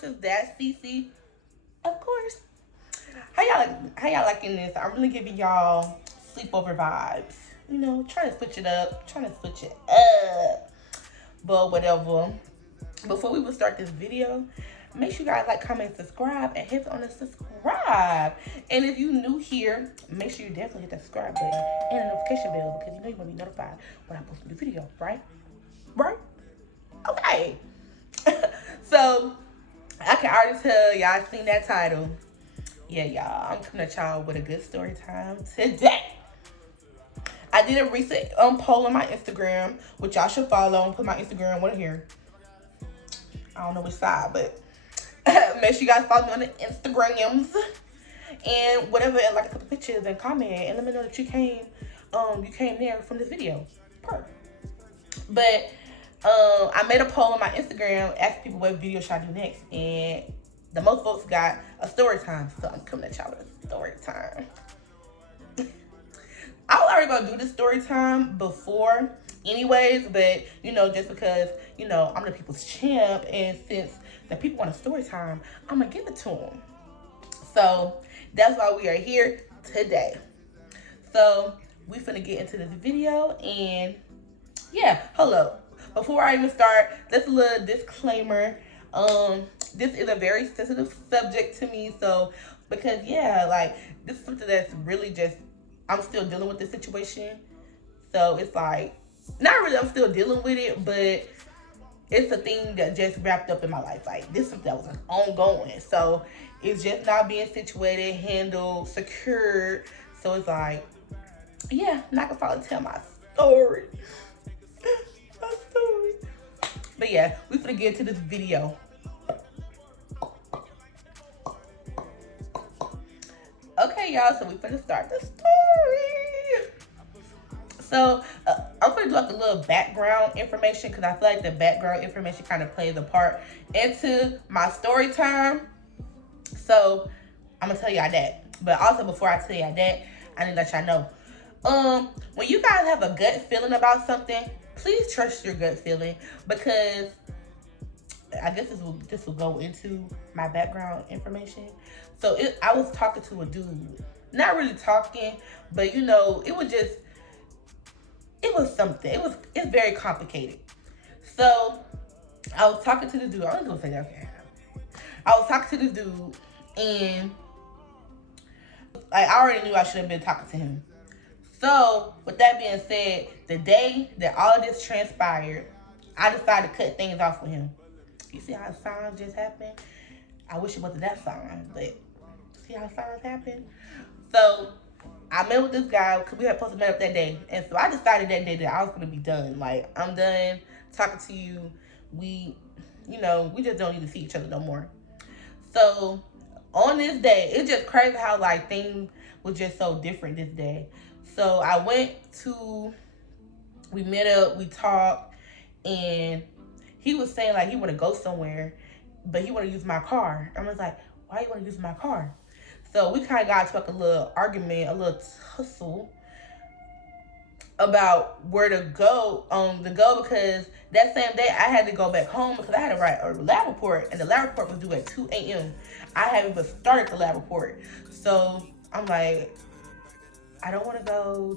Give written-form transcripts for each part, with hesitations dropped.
course, it's that Cici. Of course. How y'all liking this? I'm really giving y'all sleepover vibes. You know, trying to switch it up. Trying to switch it up. But whatever. Before we will start this video, make sure you guys like, comment, subscribe, and hit on the subscribe. And if you new here, make sure you definitely hit that subscribe button and the notification bell, because you know you want to be notified when I post a new video, right? Right? Okay. So I can already tell y'all seen that title. Yeah, y'all, I'm coming at y'all with a good story time today. I did a recent poll on my Instagram, which y'all should follow and put my Instagram one here. I don't know which side, but make sure you guys follow me on the Instagrams and whatever, and like a couple pictures and comment and let me know that you came there from this video. But I made a poll on my Instagram asking people what video should I do next, and the most votes got a story time. So I'm coming at y'all with a story time. I was already gonna do this story time before anyways, but you know, just because, you know, I'm the people's champ, and since the people want a story time, I'm gonna give it to them. So that's why we are here today. So we finna get into this video, and yeah, hold up. Before I even start, just a little disclaimer. This is a very sensitive subject to me, so because yeah, like this is something that's really just, I'm still dealing with this situation. So it's like, not really I'm still dealing with it, but it's a thing that just wrapped up in my life. Like this is something that was ongoing. So it's just not being situated, handled, secured. So it's like, yeah, I'm not gonna probably tell my story. My story. But yeah, we finna get into this video. Okay, y'all, so we finna start the story. So I'm gonna do like a little background information, because I feel like the background information kind of plays a part into my story time. So I'm gonna tell y'all that. But also, before I tell y'all that, I need to let y'all know. When you guys have a gut feeling about something, please trust your gut feeling, because I guess this will go into my background information. So I was talking to a dude, not really talking, but you know, it was something. It's very complicated. So I was talking to the dude. I was gonna say that. Okay. I was talking to the dude, and like I already knew I should have been talking to him. So with that being said, the day that all of this transpired, I decided to cut things off with him. You see how signs just happen? I wish it wasn't that sign, but see how signs happen? So I met with this guy because we had supposed to meet up that day. And so I decided that day that I was going to be done. Like, I'm done talking to you. We just don't need to see each other no more. So on this day, it's just crazy how like things was just so different this day. So we met up, we talked, and he was saying like he want to go somewhere, but he want to use my car. I was like, why you want to use my car? So we kind of got to like a little argument, a little tussle about where to go, because that same day I had to go back home because I had to write a lab report, and the lab report was due at 2 a.m. I haven't even started the lab report. So I'm like, I don't want to go,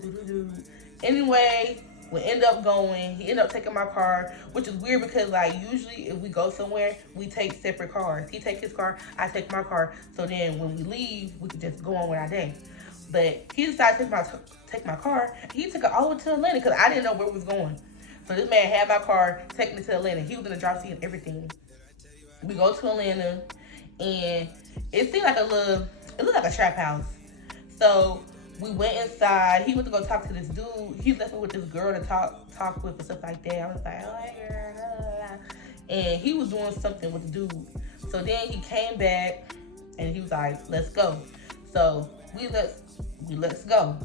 Anyway, we end up going. He ended up taking my car, which is weird because like usually if we go somewhere, we take separate cars. He take his car, I take my car. So then when we leave, we can just go on with our day. But he decided to take my car. He took it all the way to Atlanta because I didn't know where we was going. So this man had my car, taking it to Atlanta. He was in the driver's seat and everything. We go to Atlanta, and it seemed like it looked like a trap house. So we went inside. He went to go talk to this dude. He left me with this girl to talk with and stuff like that. I was like, oh, hey, girl, blah, blah, blah. And he was doing something with the dude. So then he came back, and he was like, let's go. So let's go.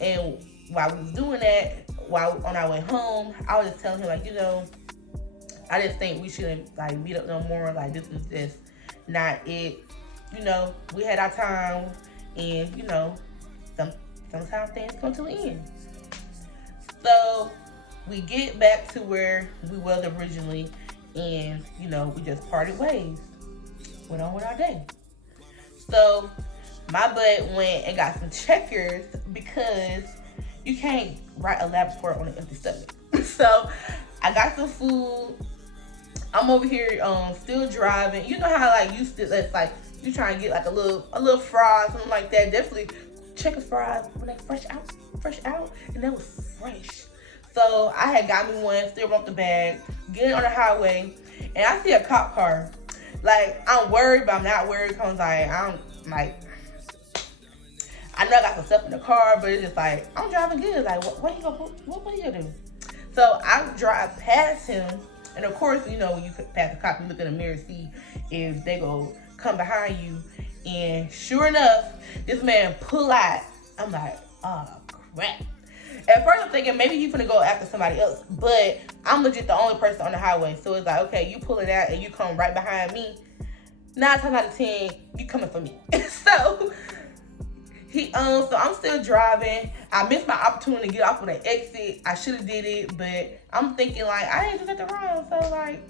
And while we was doing that, while on our way home, I was just telling him like, I just think we shouldn't like meet up no more. Like this is just not it. We had our time, and sometimes things come to an end. So we get back to where we was originally, and we just parted ways. went on with our day. So my butt went and got some checkers because you can't write a lab report on an empty stomach. So I got some food. I'm over here still driving. You know how like you still it's like you try and get like a little fry, something like that. Definitely checkers fries when they fresh out, and that was fresh. So I had got me one, still want the bag, getting on the highway, and I see a cop car. Like I'm worried, but I'm not worried because like I'm like I know I got some stuff in the car, but it's just like I'm driving good. Like what you gonna do? So I drive past him, and of course, you know when you pass the cop, you look in the mirror, see if they go come behind you, and sure enough, this man pull out. I'm like, oh crap. At first I'm thinking maybe he's gonna go after somebody else, but I'm legit the only person on the highway. So it's like, okay, you pull it out and you come right behind me. 9 times out of 10, you coming for me. So so I'm still driving. I missed my opportunity to get off on the exit. I should have did it, but I'm thinking like I ain't do nothing wrong. So like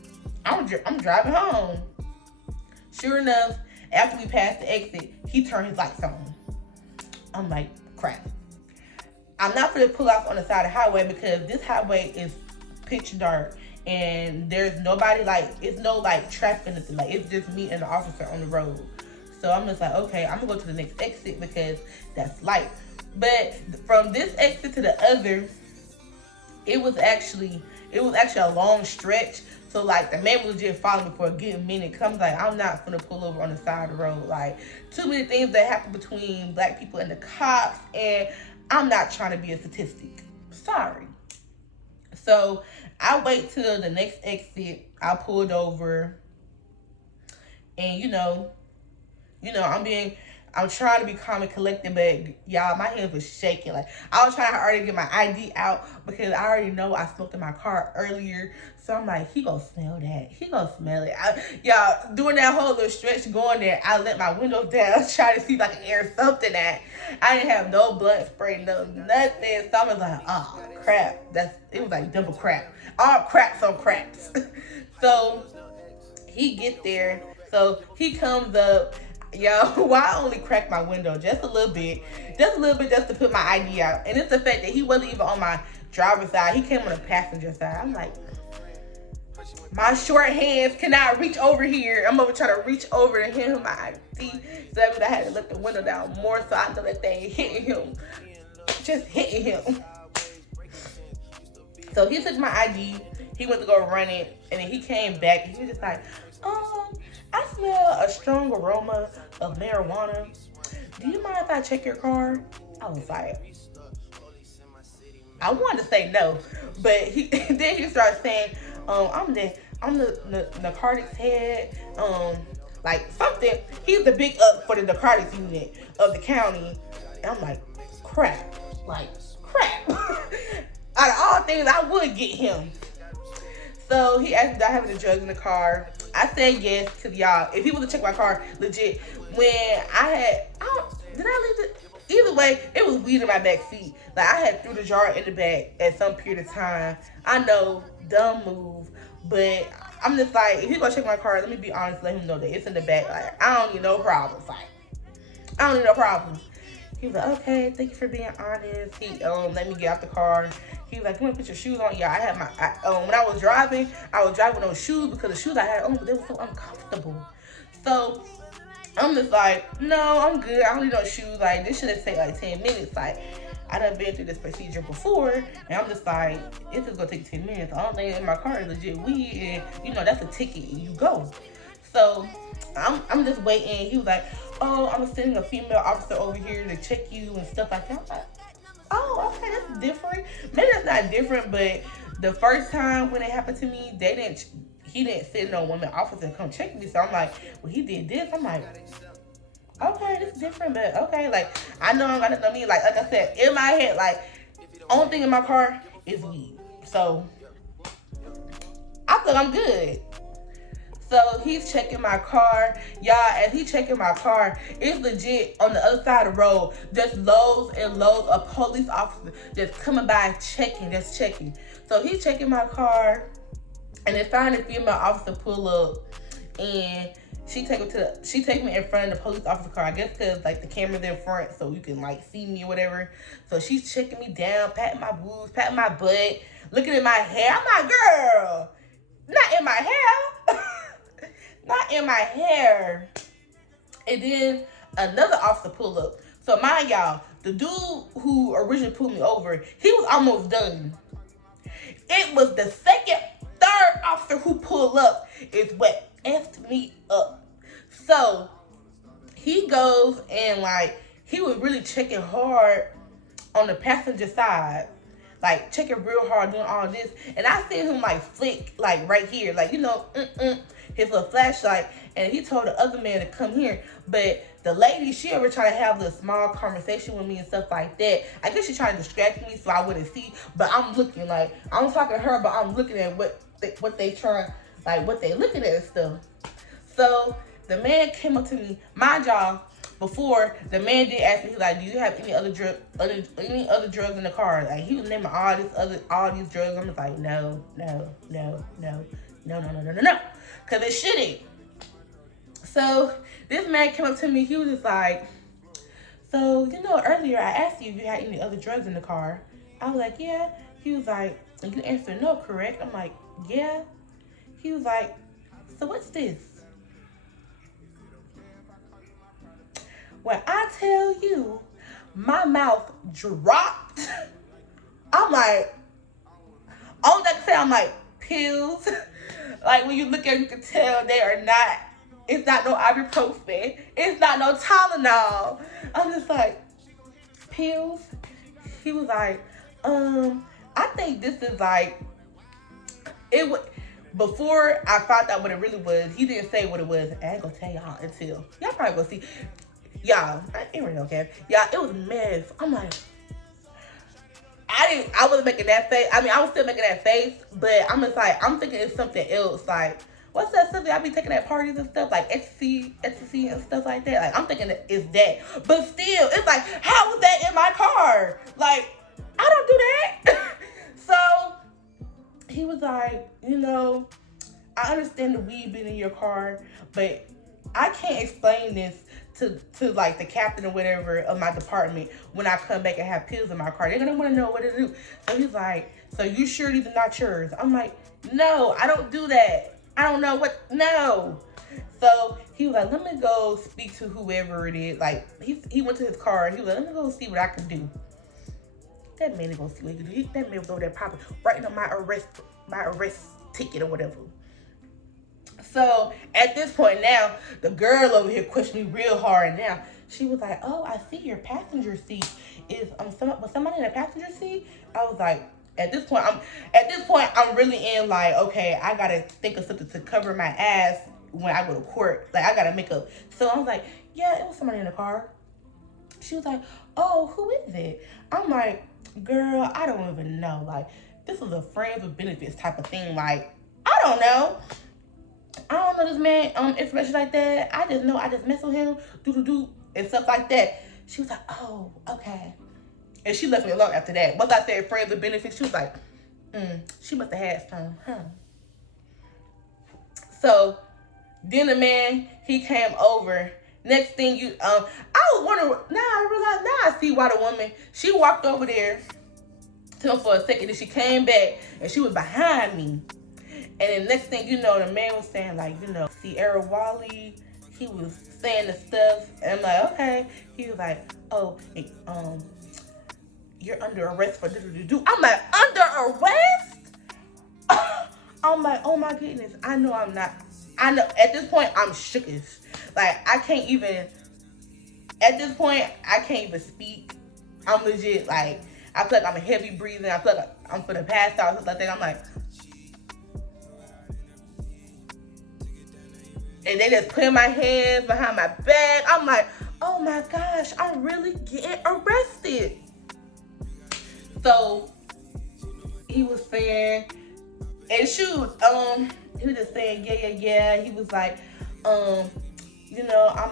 I'm driving home. Sure enough, after we passed the exit, he turned his lights on. I'm like, crap. I'm not gonna pull off on the side of the highway because this highway is pitch dark and there's nobody, like it's no like traffic or nothing. Like it's just me and the officer on the road. So I'm just like, okay, I'm gonna go to the next exit because that's light. But from this exit to the other, it was actually a long stretch. So like the man was just following me for a good minute. Cause I'm like, I'm not gonna pull over on the side of the road. Like too many things that happen between black people and the cops, and I'm not trying to be a statistic. Sorry. So I wait till the next exit. I pulled over, and I'm trying to be calm and collected, but y'all, my hands was shaking. Like I was trying to already get my ID out because I already know I smoked in my car earlier. So I'm like, he gonna smell that. He gonna smell it. Y'all, doing that whole little stretch going there, I let my windows down, trying to see if I can air something out. I didn't have no blunt spray, no nothing. So I was like, oh crap. It was like double crap. All craps on craps. So he get there. So he comes up. Yo, why I only cracked my window just a little bit just to put my ID out. And it's the fact that he wasn't even on my driver's side. He came on the passenger side. I'm like, my short hands cannot reach over here. I'm over trying to reach over to him my ID. So that means I had to lift the window down more so I know that thing hitting him. Just hitting him. So he took my ID. He went to go run it. And then he came back and he was just like, I smell a strong aroma of marijuana. Do you mind if I check your car? I was like, I wanted to say no, but then he started saying, I'm the narcotics head, like something. He's the big up for the narcotics unit of the county. And I'm like, crap. Out of all things, I would get him. So he asked me, do I have any drugs in the car? I said yes, because y'all, if he was to check my car, legit, when did I leave it? Either way, it was weed in my back seat. Like, I had threw the jar in the back at some period of time. I know, dumb move, but I'm just like, if he's gonna check my car, let me be honest, let him know that it's in the back. Like, I don't need no problems. Like, I don't need no problems. He was like, okay, thank you for being honest. He let me get out the car. He was like, you want to put your shoes on? Yeah, I had when I was driving with no shoes because the shoes I had on, they were so uncomfortable. So I'm just like, no, I'm good. I don't need no shoes. Like, this should have taken like 10 minutes. Like, I done been through this procedure before, and I'm just like, it's just gonna take 10 minutes. The only thing in my car is legit weed, and that's a ticket, and you go. So I'm just waiting. He was like, oh, I'm sending a female officer over here to check you and stuff like that. I'm like, oh, okay, that's different. Maybe that's not different, but the first time when it happened to me, he didn't send no woman officer to come check me. So I'm like, well, he did this. I'm like, okay, this is different, but okay. Like, I know I'm gonna know me. Like I said, in my head, like, only thing in my car is weed. So I feel I'm good. So he's checking my car. Y'all, as he's checking my car, it's legit on the other side of the road. Just loads and loads of police officers just coming by just checking. So he's checking my car, and then finally a female officer pull up, and she take me in front of the police officer car. I guess because like the camera's in front, so you can like see me or whatever. So she's checking me down, patting my boobs, patting my butt, looking at my hair. I'm like, girl, not in my hair, not in my hair. And then another officer pulled up. So mind y'all, the dude who originally pulled me over, he was almost done. It was the third officer who pulled up is what effed me up. So he goes and like he was really checking hard on the passenger side, like checking real hard, doing all this, and I seen him like flick like right here, like his little flashlight, and he told the other man to come here, but the lady, she ever try to have this small conversation with me and stuff like that. I guess she trying to distract me so I wouldn't see, but I'm looking like I'm talking to her, but I'm looking at what they trying, like what they looking at and stuff. So the man came up to me, mind y'all. Before the man did ask me, he was like, "Do you have any other drugs in the car?" Like he was naming all these drugs. I'm just like, no, because it shouldn't. So this man came up to me. He was just like, "So earlier I asked you if you had any other drugs in the car." I was like, "Yeah." He was like, "And you answered no, correct?" I'm like, "Yeah." He was like, "So what's this?" When I tell you, my mouth dropped. I'm like, all I can say, I'm like, pills. Like when you look at them, you can tell they are not. It's not no ibuprofen. It's not no Tylenol. I'm just like, pills. He was like, I think this is like it would. Before I found out what it really was, he didn't say what it was. I ain't gonna tell y'all until y'all probably gonna see. Y'all, I ain't really okay. Y'all, it was a mess. I'm like, I wasn't making that face. I mean, I was still making that face, but I'm just like, I'm thinking it's something else. Like, what's that stuff that I be taking at parties and stuff, like ecstasy and stuff like that. Like, I'm thinking it's that. But still, it's like, how was that in my car? Like, I don't do that. So, he was like, I understand the weed being in your car, but I can't explain this to like the captain or whatever of my department when I come back and have pills in my car. They're gonna want to know what to do. So he's like, "So you sure these are not yours?" I'm like, "No, I don't do that. I don't know what. No." So he was like, "Let me go speak to whoever it is." Like he went to his car. He was like, "Let me go see what I can do." That man ain't gonna see what he can do. That man was over there probably writing on my arrest ticket or whatever. So at this point now, the girl over here questioned me real hard. Now she was like, "Oh, I see your passenger seat is was somebody in the passenger seat?" I was like, at this point I'm really in like, okay, I gotta think of something to cover my ass when I go to court. Like I gotta make up. So I was like, "Yeah, it was somebody in the car." She was like, "Oh, who is it?" I'm like, "Girl, I don't even know. Like this was a friends with benefits type of thing. Like I don't know." I don't know this man information like that. I just know I just mess with him, and stuff like that. She was like, "Oh, okay." And she left me alone after that. Once I said friends with benefits, she was like, she must have had some, huh? So then the man, he came over. Next thing I was wondering, now I realize, now I see why the woman, she walked over there to him for a second, and she came back, and she was behind me. And then next thing you know, the man was saying like, Sierra Wally, he was saying the stuff, and I'm like, okay. He was like, "Oh, you're under arrest for do." I'm like, under arrest? I'm like, oh my goodness. I know I'm not. I know at this point I'm shookish. Like I can't even. At this point I can't even speak. I'm legit like I feel like I'm heavy breathing. I feel like I'm for the pass out, stuff like that. I'm like. And they just put my hands behind my back. I'm like, oh my gosh, I'm really getting arrested. So he was saying, and shoot, he was just saying, yeah. He was like, I'm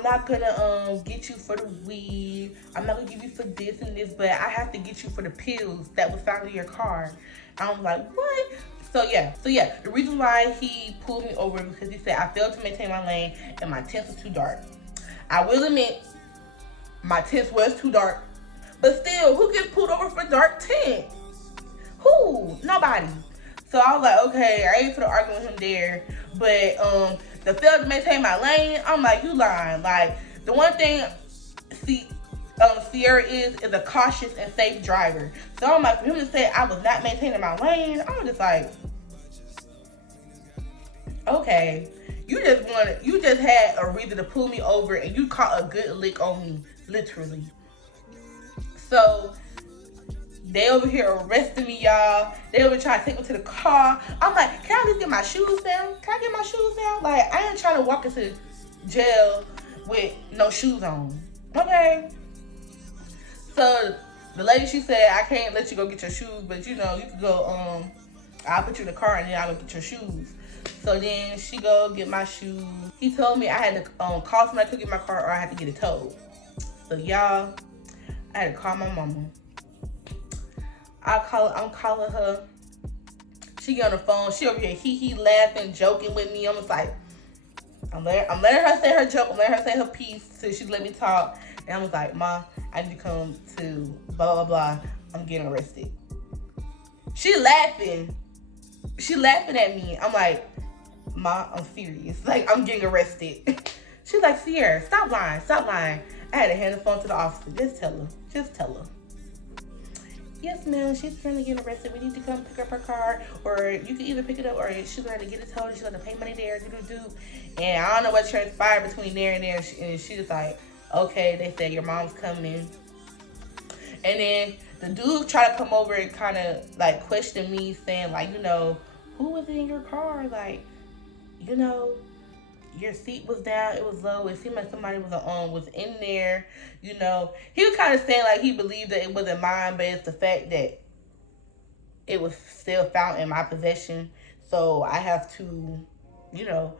not gonna get you for the weed. I'm not gonna give you for this and this, but I have to get you for the pills that was found in your car. I was like, what? So yeah, the reason why he pulled me over because he said I failed to maintain my lane and my tents was too dark. I will admit, my tents was too dark, but still, who gets pulled over for dark tint? Who? Nobody. So I was like, okay, I ain't finna argue with him there. But the fail to maintain my lane, I'm like, you lying. Like, the one thing Sierra is a cautious and safe driver. So I'm like, for him to say I was not maintaining my lane, I'm just like, okay. You just had a reason to pull me over and you caught a good lick on me, literally. So they over here arresting me, y'all. They over trying to take me to the car. I'm like, can I just get my shoes down? Can I get my shoes down? Like, I ain't trying to walk into jail with no shoes on. Okay. So the lady, she said, I can't let you go get your shoes, but you know, you can go, I'll put you in the car and then I'll go get your shoes. So then she go get my shoes. He told me I had to call somebody to get my car or I had to get it towed. So y'all, I had to call my mama. I'm calling her. She get on the phone. She over here hee laughing, joking with me. I'm just like, I'm letting her say her joke. I'm letting her say her piece so she let me talk. And I was like, Ma, I need to come to blah blah blah. I'm getting arrested. She laughing. She laughing at me. I'm like, Ma, I'm serious. Like, I'm getting arrested. She's like, Sierra, stop lying. Stop lying. I had to hand the phone to the officer. Just tell her. Just tell her. Yes, ma'am, she's currently getting arrested. We need to come pick up her car, or you can either pick it up, or she's going to get it towed. She's going to pay money there, And I don't know what transpired between there and there. And she was like, okay, they said your mom's coming. And then the dude tried to come over and kind of like question me, saying like, you know, who was in your car? Like, you know, your seat was down, it was low. It seemed like somebody was in there. You know, he was kind of saying like he believed that it wasn't mine, but it's the fact that it was still found in my possession. So I have to, you know,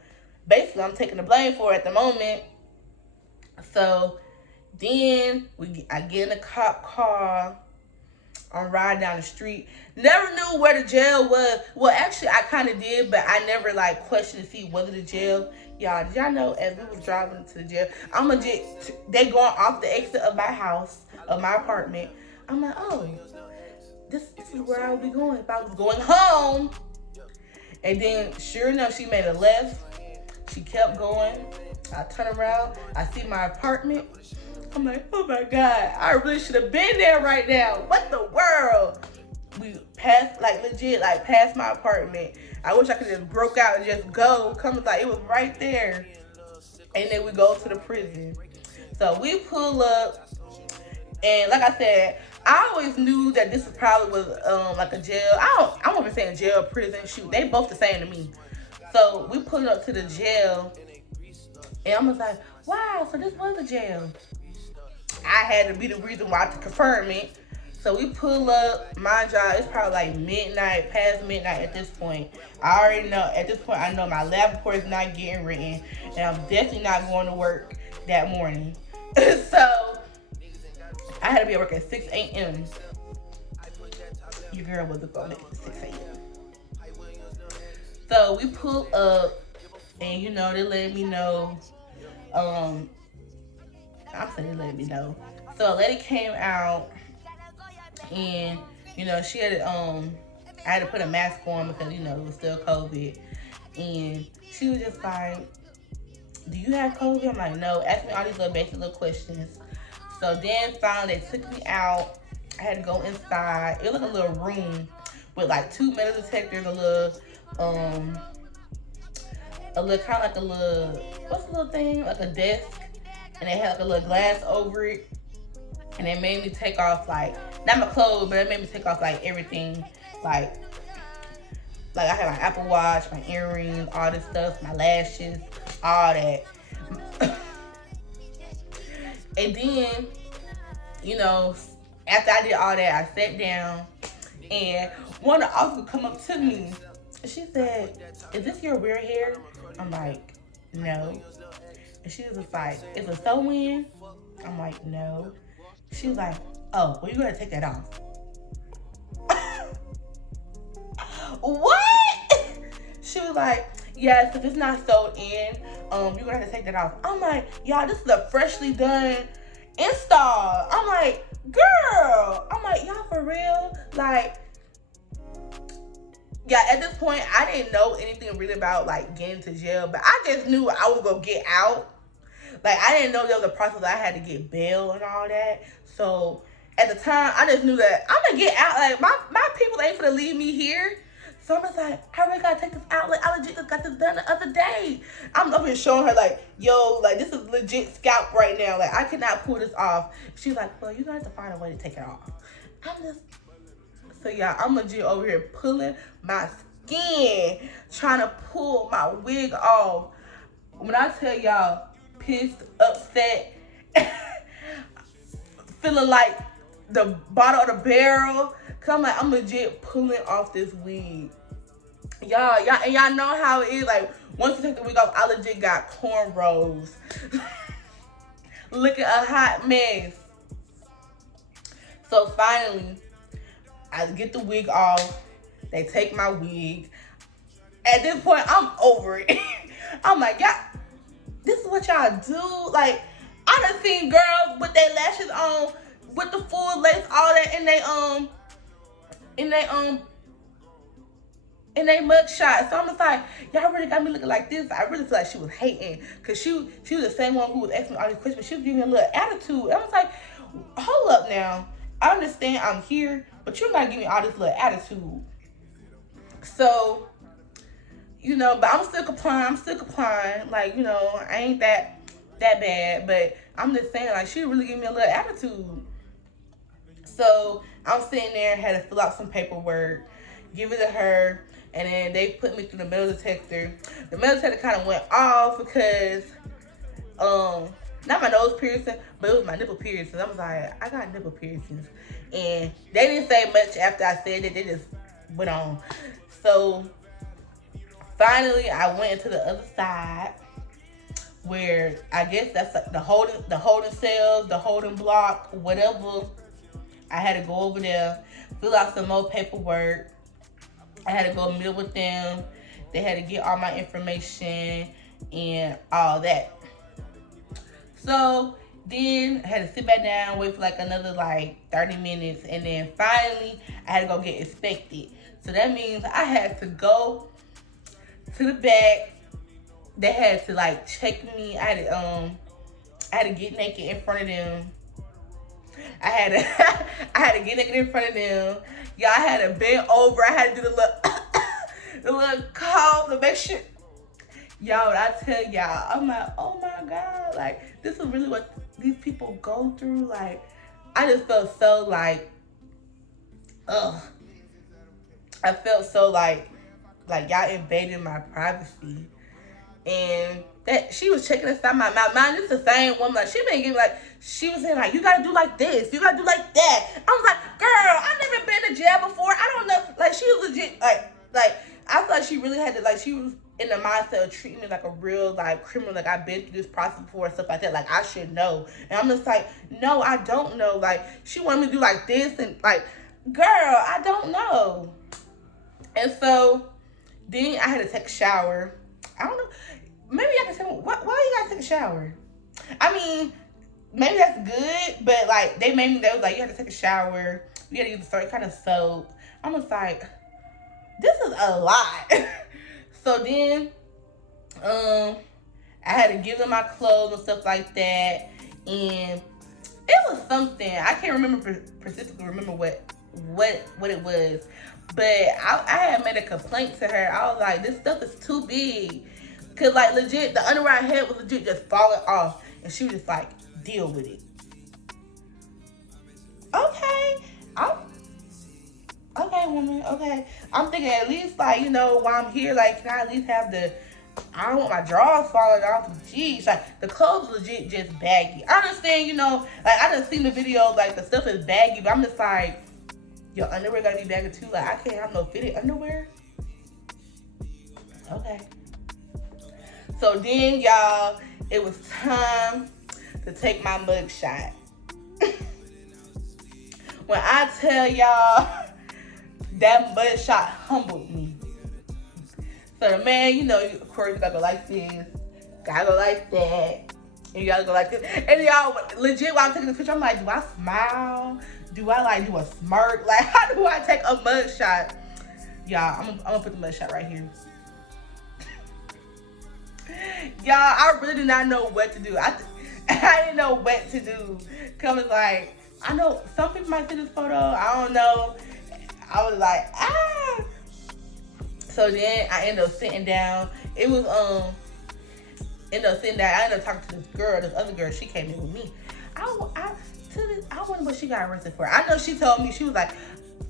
basically I'm taking the blame for it at the moment. So then I get in the cop car. I'm riding down the street. Never knew where the jail was. Well, actually, I kind of did, but I never like questioned to see whether the jail. Y'all, did y'all know as we was driving to the jail, they going off the exit of my house, of my apartment. I'm like, oh, this is where I would be going if I was going home. And then, sure enough, she made a left. She kept going. I turn around. I see my apartment. I'm like, oh my God, I really should have been there right now. What the world? We passed, like legit, like past my apartment. I wish I could just broke out and just go. Come like it was right there. And then we go to the prison. So we pull up, and like I said, I always knew that this probably was like a jail. I won't be saying jail, prison, shoot. They both the same to me. So we pulled up to the jail, and I was like, wow, so this was a jail. I had to be the reason why to confirm it. So we pull up. My job, it's probably like midnight, past midnight at this point. I already know, at this point, I know my lab report is not getting written, and I'm definitely not going to work that morning. So I had to be at work at 6 a.m. Your girl wasn't going to make it to 6 a.m. So we pull up, and you know, they let me know, I'm saying they let me know. So a lady came out, and you know, she had I had to put a mask on because you know it was still COVID, and she was just like, "Do you have COVID?" I'm like, "No." Asked me all these little basic little questions. So then finally they took me out. I had to go inside. It was like a little room with like 2 metal detectors, a little kind of like a little, what's the little thing? Like a desk. And they had like a little glass over it. And they made me take off like, not my clothes, but it made me take off like everything. Like I had my Apple Watch, my earrings, all this stuff, my lashes, all that. And then, you know, after I did all that, I sat down, and one of the officers come up to me. She said, "Is this your rear hair?" I'm like, "No." And she was just like, "Is it sew-in?" I'm like, "No." She was like, "Oh, well, you gotta take that off." What? She was like, yes, if it's not sewed in, you're gonna have to take that off. I'm like, y'all, this is a freshly done install. I'm like, girl. I'm like, y'all for real? Like, yeah, at this point, I didn't know anything really about like getting to jail, but I just knew I was gonna get out. Like, I didn't know there was a process I had to get bail and all that. So at the time, I just knew that I'm gonna get out. Like, my people ain't gonna leave me here. So I'm just like, I really gotta take this out. Like, I legit just got this done the other day. I'm up here showing her like, yo, like this is legit scalp right now. Like, I cannot pull this off. She's like, well, you got to find a way to take it off. I'm just, so yeah, I'm legit over here pulling my skin, trying to pull my wig off. When I tell y'all, pissed, upset, feeling like the bottom of the barrel. Cause I'm like, I'm legit pulling off this wig. Y'all know how it is. Like, once you take the wig off, I legit got cornrows. Looking a hot mess. So finally, I get the wig off. They take my wig. At this point, I'm over it. I'm like, yeah, this is what y'all do. Like, I done seen girls with their lashes on, with the full lace, all that, in they mug shot. So I'm just like, y'all really got me looking like this. I really feel like she was hating, cause she was the same one who was asking me all these questions, but she was giving me a little attitude. I was like, hold up now. I understand I'm here, but you're not giving me all this little attitude. So, you know, but I'm still complying. Like, you know, I ain't that bad, but I'm just saying, like, she really gave me a little attitude. So I'm sitting there, had to fill out some paperwork, give it to her, and then they put me through the metal detector. The metal detector kind of went off because, not my nose piercing, but it was my nipple piercings. I was like, I got nipple piercings. And they didn't say much after I said it. They just went on. So finally, I went into the other side, where I guess that's like the holding cells, the holding block, whatever. I had to go over there, fill out some more paperwork. I had to go meet with them. They had to get all my information and all that. So then I had to sit back down, wait for like another like 30 minutes, and then finally I had to go get inspected. So that means I had to go to the back. They had to like check me. I had to get naked in front of them. I had to get naked in front of them. Y'all, I had to bend over. I had to do the little cough to make sure. Y'all, when I tell y'all, I'm like, oh my God, like, this is really what these people go through. Like, I just felt so like, ugh. I felt so like y'all invading my privacy. And that she was checking inside my mouth. Mind, this is the same woman. Like, she been giving like, she was saying like, you gotta do like this, you gotta do like that. I was like, girl, I never been to jail before. I don't know. Like, she was legit like I feel like she really had to, like, she was in the mindset of treating me like a real like criminal. Like, I've been through this process before and stuff like that. Like, I should know. And I'm just like, no, I don't know. Like, she wanted me to do like this, and like, girl, I don't know. And so then I had to take a shower. I don't know. Maybe I can say, why you gotta take a shower? I mean, maybe that's good, but like, they was like, you have to take a shower. You gotta use a certain kind of soap. I'm just like, this is a lot. So then, I had to give them my clothes and stuff like that, and it was something. I can't remember specifically what it was, but I had made a complaint to her. I was like, this stuff is too big. Cause like, legit, the underwear I had was legit just falling off, and she was just like, deal with it. Okay, okay, woman, okay. I'm thinking, at least, like, you know, while I'm here, like, can I at least have I don't want my drawers falling off. Jeez, like, the clothes legit just baggy. I understand, you know, like, I done seen the video, like, the stuff is baggy, but I'm just like, your underwear gotta be baggy too. Like, I can't have no fitted underwear. Okay. So then, y'all, it was time to take my mug shot. When I tell y'all, that mug shot humbled me. So the man, of course, you gotta go like this, gotta go like that, and you gotta go like this. And y'all, legit, while I'm taking the picture, I'm like, do I smile? Do I like do a smirk? Like, how do I take a mug shot? Y'all, I'm gonna put the mug shot right here. Y'all, I really did not know what to do. I didn't know what to do. Cause like, I know some people might see this photo. I don't know. I was like, ah. So then I ended up sitting down. It was ended up sitting down. I ended up talking to this other girl. She came in with me. I wonder what she got arrested for. I know she told me, she was like,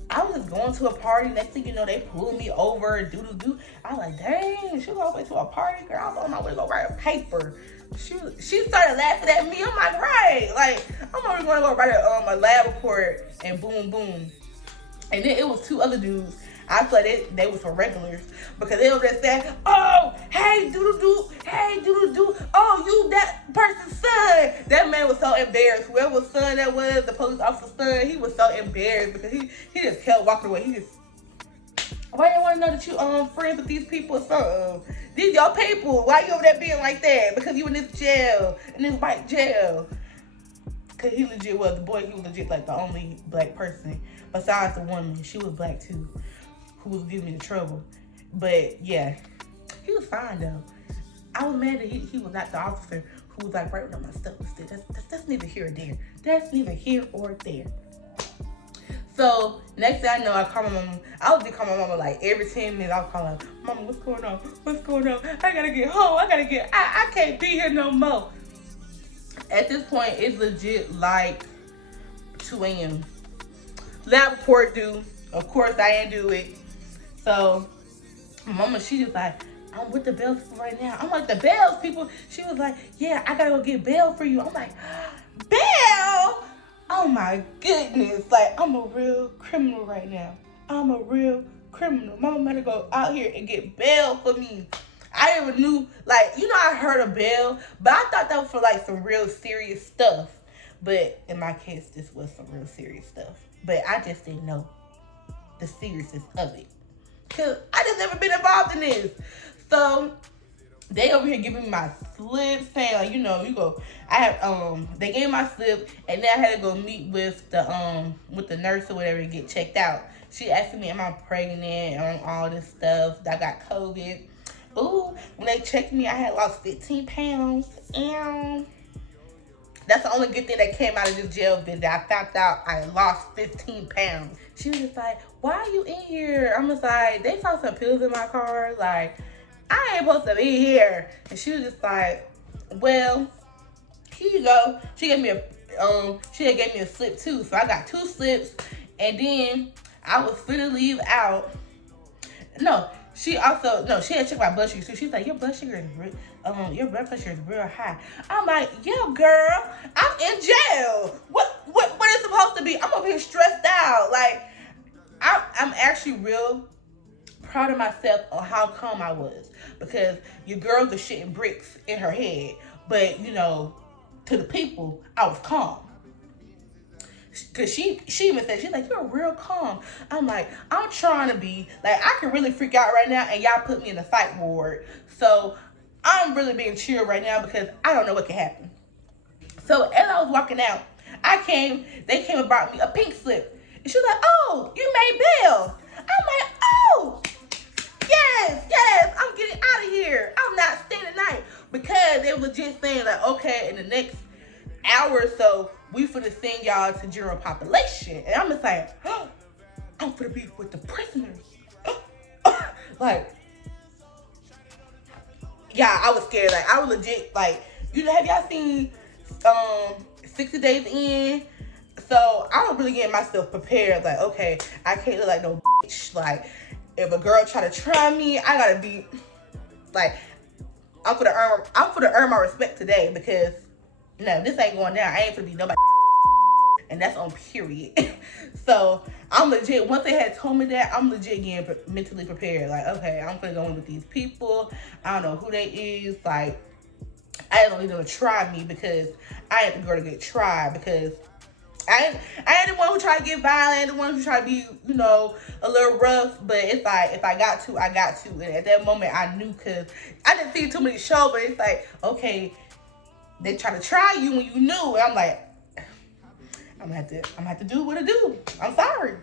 I was just going to a party. Next thing you know, they pulled me over. Do. I was like, dang, she was all the way to a party, girl. I was on my way to go write a paper. She started laughing at me. I'm like, right. Like, I'm only going to go write a lab report, and boom, boom. And then it was two other dudes. I thought they were some regulars because they were just saying, oh, hey, doodle-doo, hey, doodle-doo, oh, you that person's son. That man was so embarrassed. Whoever's son that was, the police officer's son, he was so embarrassed because he just kept walking away. He just, why you want to know that you friends with these people or something? These your people. Why you over there being like that? Because you in this jail, in this white jail. Because he legit was, the boy, he was legit like the only black person besides the woman. She was black too, who was giving me the trouble. But yeah, he was fine though. I was mad that he was not the officer who was like writing on my stuff. That's neither here or there. That's neither here or there. So next thing I know, I call my mama. I was just calling my mama like every 10 minutes. I was calling her, Mama, what's going on? What's going on? I gotta get home. I can't be here no more. At this point, it's legit like 2 a.m. Lab report due. Of course, I didn't do it. So mama, she was like, I'm with the Bells people right now. I'm like, the Bells people? She was like, yeah, I gotta go get bail for you. I'm like, bail? Oh my goodness. Like, I'm a real criminal right now. I'm a real criminal. Mama better go out here and get bail for me. I never knew, like, I heard of bail, but I thought that was for like some real serious stuff. But in my case, this was some real serious stuff. But I just didn't know the seriousness of it. Cause I just never been involved in this. So they over here giving me my slip, saying like, you go. I have they gave me my slip, and then I had to go meet with the nurse or whatever to get checked out. She asked me, am I pregnant and all this stuff. I got COVID. Ooh, when they checked me, I had lost 15 pounds. And that's the only good thing that came out of this jail visit. I found out I lost 15 pounds. She was just like, why are you in here? I'm just like, they found some pills in my car. Like, I ain't supposed to be here. And she was just like, well, here you go. She gave me a slip too. So I got 2 slips. And then I was finna leave out. She had checked my blood sugar too. She's like, your blood sugar is your blood pressure is real high. I'm like, yeah, girl, I'm in jail. What is supposed to be? I'm over here stressed out. Like, I'm actually real proud of myself on how calm I was, because your girl was shitting bricks in her head, but to the people, I was calm. Cause she even said, she's like, you're real calm. I'm like, I'm trying to be. Like, I can really freak out right now, and y'all put me in the psych ward. So I'm really being chill right now because I don't know what can happen. So as I was walking out, they came and brought me a pink slip. And she was like, oh, you made bail. I'm like, oh, yes, I'm getting out of here. I'm not staying the night. Because they were legit saying like, okay, in the next hour or so, we finna send y'all to general population. And I'm just like, oh, I'm finna be with the prisoners. Like, yeah, I was scared. Like, I was legit, like, have y'all seen 60 Days In? So I was really getting myself prepared. Like, okay, I can't look like no bitch. Like, if a girl try to try me, I gotta be, like, I'm finna earn my respect today, because no, this ain't going down. I ain't finna be nobody. And that's on period. So I'm legit, once they had told me that, I'm legit getting mentally prepared. Like, okay, I'm gonna go in with these people. I don't know who they is. Like, I don't need them to try me, because I ain't the girl to get tried, because I ain't the one who try to get violent, the one who try to be, a little rough. But it's like, if I got to, I got to. And at that moment, I knew, because I didn't see too many shows. But it's like, okay, they try to try you when you knew. And I'm like, I'm gonna have to do what I do. I'm sorry.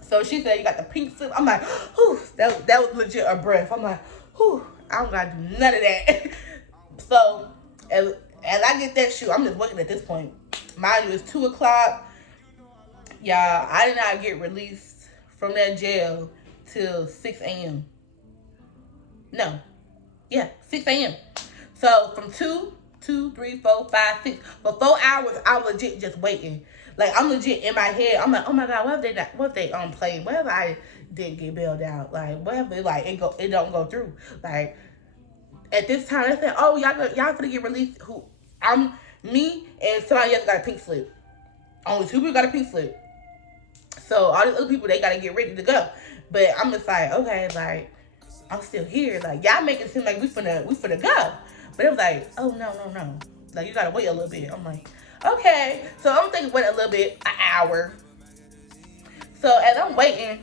So she said, you got the pink slip. I'm like, whew, that was legit a breath. I'm like, whew, I don't gotta do none of that. So as I get that shoe, I'm just waiting at this point. Mind you, it's 2 o'clock. Y'all, I did not get released from that jail till 6 a.m. No. Yeah, 6 a.m. So from 2, 3, 4, 5, 6. For 4 hours, I was legit just waiting. Like, I'm legit in my head. I'm like, oh my God, what if they played? What if I didn't get bailed out? Like, what if it don't go through? Like, at this time, they said, oh, y'all gonna get released. Me and somebody else got a pink slip. Only 2 people got a pink slip. So all these other people, they gotta get ready to go. But I'm just like, okay, like, I'm still here. Like, y'all make it seem like we finna go. But it was like, oh, no. Like, you gotta wait a little bit. I'm like, okay. So I'm thinking wait a little bit, an hour. So as I'm waiting,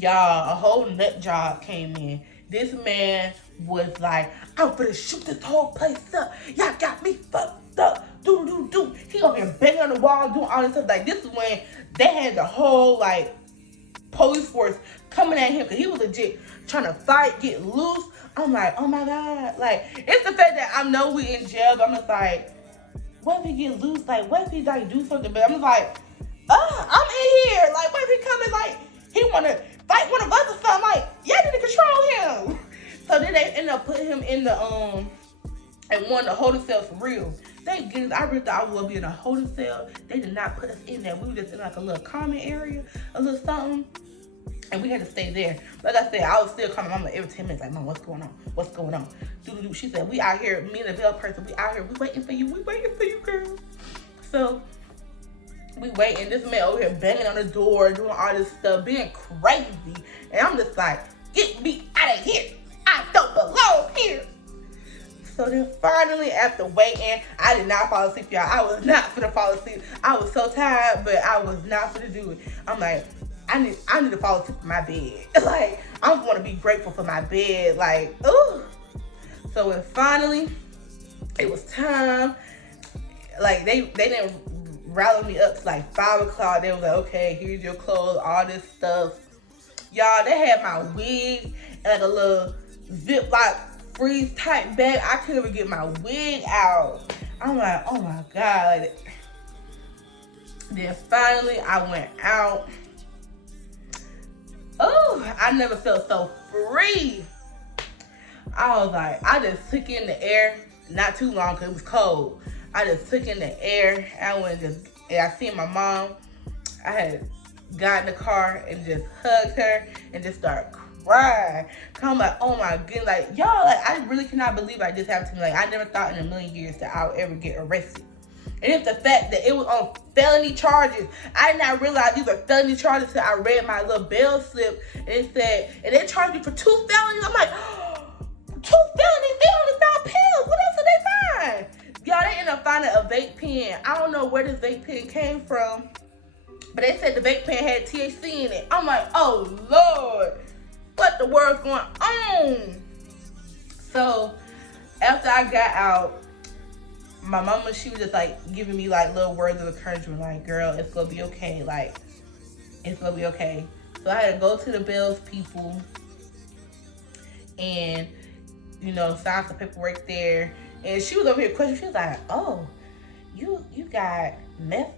y'all, a whole nut job came in. This man was like, I'm finna shoot this whole place up. Y'all got me fucked up. Do. He over here banging on the wall, doing all this stuff. Like, this is when they had the whole, like, police force coming at him, because he was legit trying to fight, get loose. I'm like, oh my God. Like, it's the fact that I know we in jail, but I'm just like, what if he get loose? Like, what if he like do something? But I'm just like, I'm in here. Like, what if he come and like, he want to fight one of us or something? Like, yeah, I need to control him. So then they end up putting him in the and one of the holding cells for real. Thank goodness, I really thought I would be in a holding cell. They did not put us in there. We were just in like a little common area, a little something. And we had to stay there. Like I said, I was still calling Mama every 10 minutes, like, Mom, what's going on? What's going on? She said, we out here, me and the bell person, we out here, we waiting for you. We waiting for you, girl. So we waiting. This man over here banging on the door, doing all this stuff, being crazy. And I'm just like, get me out of here. I don't belong here. So then finally, after waiting, I did not fall asleep, y'all. I was not finna fall asleep. I was so tired, but I was not finna do it. I'm like, I need to fall asleep in my bed. Like, I want to be grateful for my bed. Like, ooh. So when finally it was time, like they didn't rally me up to like 5 o'clock. They was like, okay, here's your clothes, all this stuff. Y'all, they had my wig and like a little Ziploc freeze type bag. I couldn't even get my wig out. I'm like, oh my God. Like, then finally I went out. Oh, I never felt so free. I was like, I just took in the air, not too long because it was cold. I just took in the air. And I seen my mom. I had got in the car and just hugged her and just started crying. I'm like, oh my goodness, like, y'all, like, I really cannot believe like this happened to me. Like, I never thought in a million years that I would ever get arrested. And it's the fact that it was on felony charges. I did not realize these were felony charges until I read my little bail slip. And it said, and they charged me for 2 felonies. I'm like, 2 felonies? They only found pills. What else did they find? Y'all, they ended up finding a vape pen. I don't know where this vape pen came from, but they said the vape pen had THC in it. I'm like, oh Lord, what the world's going on? So after I got out, my mama, she was just like giving me like little words of encouragement, like, girl, it's gonna be okay. Like, it's gonna be okay. So I had to go to the Bells people and, sign some paperwork there. And she was over here questioning. She was like, oh, you got meth?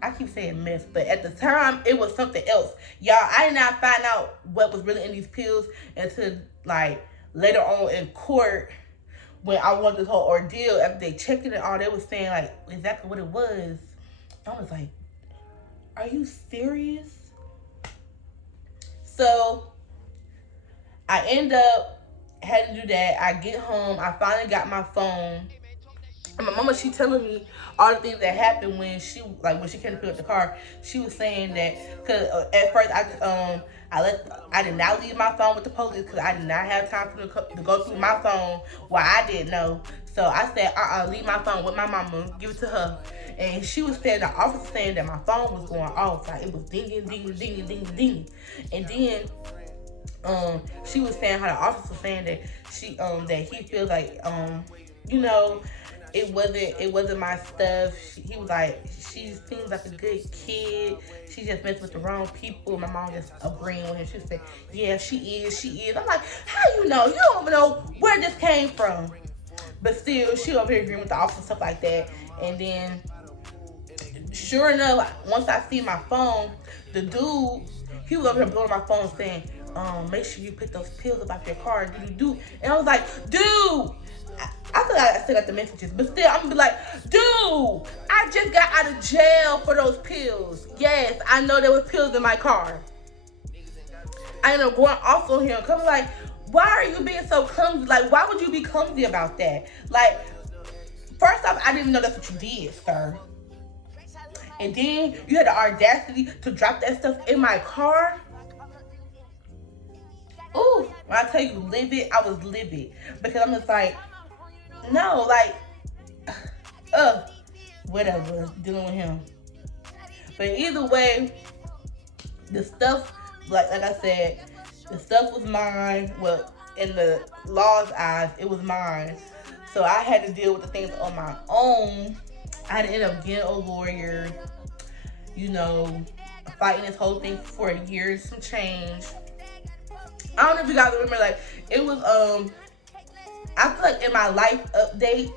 I keep saying meth, but at the time it was something else. Y'all, I did not find out what was really in these pills until like later on in court, when I went this whole ordeal. After they checked it and all, they was saying like exactly what it was. I was like, are you serious? So I end up had to do that. I get home. I finally got my phone. And my mama, she telling me all the things that happened when she came to pick up the car. She was saying that, because at first I did not leave my phone with the police because I did not have time for them to go through my phone while I didn't know. So I said, leave my phone with my mama, give it to her. And she was saying, the officer saying that my phone was going off, like it was dinging, dinging, dinging, dinging, dinging. And then she was saying how the officer was saying that that he feels like you know, it wasn't my stuff. He was like, she seems like a good kid. She just messed with the wrong people. My mom just agreeing with him. She said, yeah, she is. I'm like, how you know? You don't even know where this came from. But still, she over here agreeing with the officer and stuff like that. And then, sure enough, once I see my phone, the dude, he was over here blowing my phone saying, make sure you pick those pills up out your car. Do. And I was like, dude, I feel like I still got the messages, but still, I'm gonna be like, dude, I just got out of jail for those pills. Yes, I know there was pills in my car. I ended up going off on him, cause I'm like, why are you being so clumsy? Like, why would you be clumsy about that? Like, first off, I didn't even know that's what you did, sir. And then you had the audacity to drop that stuff in my car. Ooh, when I tell you livid, I was livid. Because I'm just like, no, like, whatever, dealing with him. But either way, the stuff, like I said, the stuff was mine. Well, in the law's eyes, it was mine. So I had to deal with the things on my own. I had to end up getting a lawyer, you know, fighting this whole thing for a year and some change. I don't know if you guys remember, like, it was, I feel like in my life update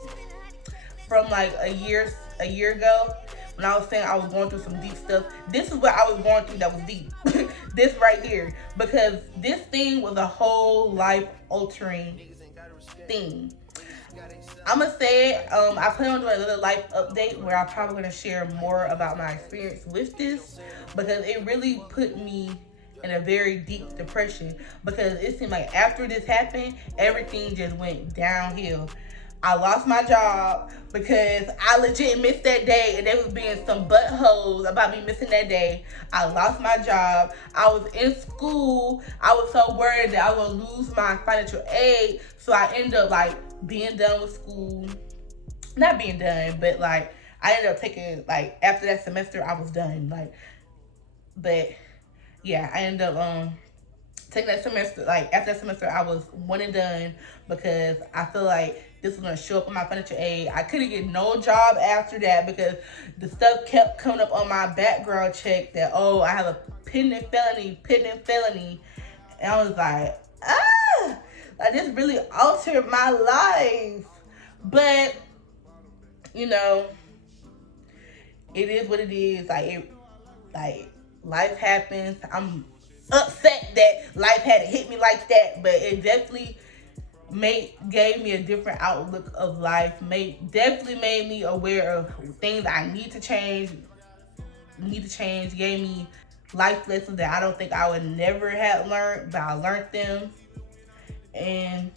from like a year ago, when I was saying I was going through some deep stuff, this is what I was going through that was deep. This right here. Because this thing was a whole life altering thing. I'm gonna say it, I plan on doing another life update where I'm probably gonna share more about my experience with this, because it really put me in a very deep depression, because it seemed like after this happened, everything just went downhill. I lost my job because I legit missed that day, and there was being some buttholes about me missing that day. I lost my job. I was in school. I was so worried that I was gonna lose my financial aid, so I ended up like being done with school. Not being done, but like I ended up taking, like, after that semester I was done. Like, but yeah, I ended up taking that semester. Like, after that semester I was one and done, because I feel like this was gonna show up on my financial aid. I couldn't get no job after that because the stuff kept coming up on my background check that, oh, I have a pending felony. And I was like, like, this really altered my life. But, you know, it is what it is. Like, life happens. I'm upset that life had to hit me like that, but it definitely gave me a different outlook of life. Definitely made me aware of things I need to change. Gave me life lessons that I don't think I would never have learned, but I learned them. And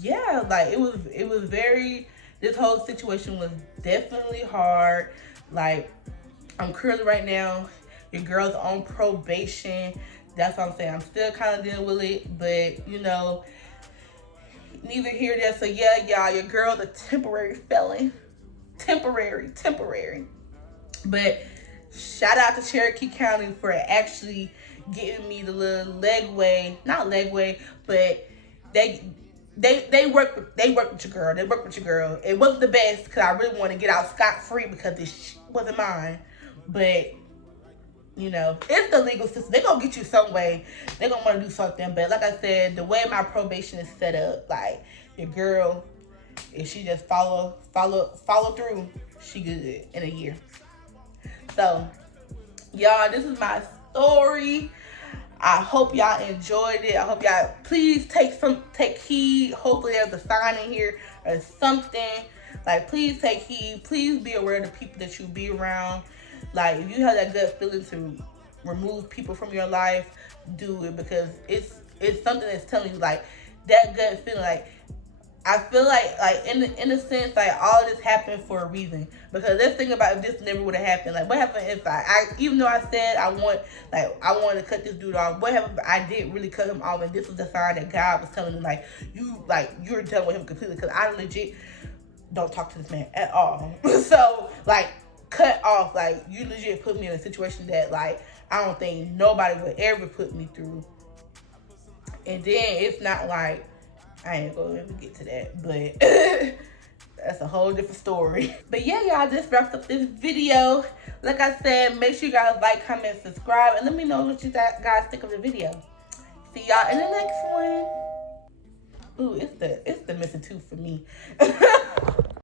yeah, like, it was very, this whole situation was definitely hard. Like, I'm currently right now, your girl's on probation. That's what I'm saying. I'm still kind of dealing with it, but, you know, neither here nor there. So yeah, y'all, your girl's a temporary felon. Temporary. But shout out to Cherokee County for actually getting me the little not legway, but they work with your girl. They work with your girl. It wasn't the best because I really want to get out scot-free because this wasn't mine. But, you know, it's the legal system. They're going to get you some way. They're going to want to do something. But like I said, the way my probation is set up, like, your girl, if she just follow through, she good in a year. So, y'all, this is my story. I hope y'all enjoyed it. I hope y'all, please take heed. Hopefully there's a sign in here or something. Like, please take heed. Please be aware of the people that you be around. Like, if you have that gut feeling to remove people from your life, do it, because it's something that's telling you, like, that gut feeling. Like, I feel like in a sense, like, all this happened for a reason. Because let's think about if this never would have happened. Like, what happened if I even though I said I wanted to cut this dude off, what happened if I didn't really cut him off, and this was the sign that God was telling me, like, you're done with him completely? Because I legit, don't talk to this man at all. So, like, cut off. Like, you legit put me in a situation that, like, I don't think nobody would ever put me through. And then it's not like, I ain't gonna ever get to that, but that's a whole different story. But yeah, y'all, just wrapped up this video. Like I said, make sure you guys like, comment, subscribe, and let me know what you guys think of the video. See y'all in the next one. Ooh, it's the missing tooth for me.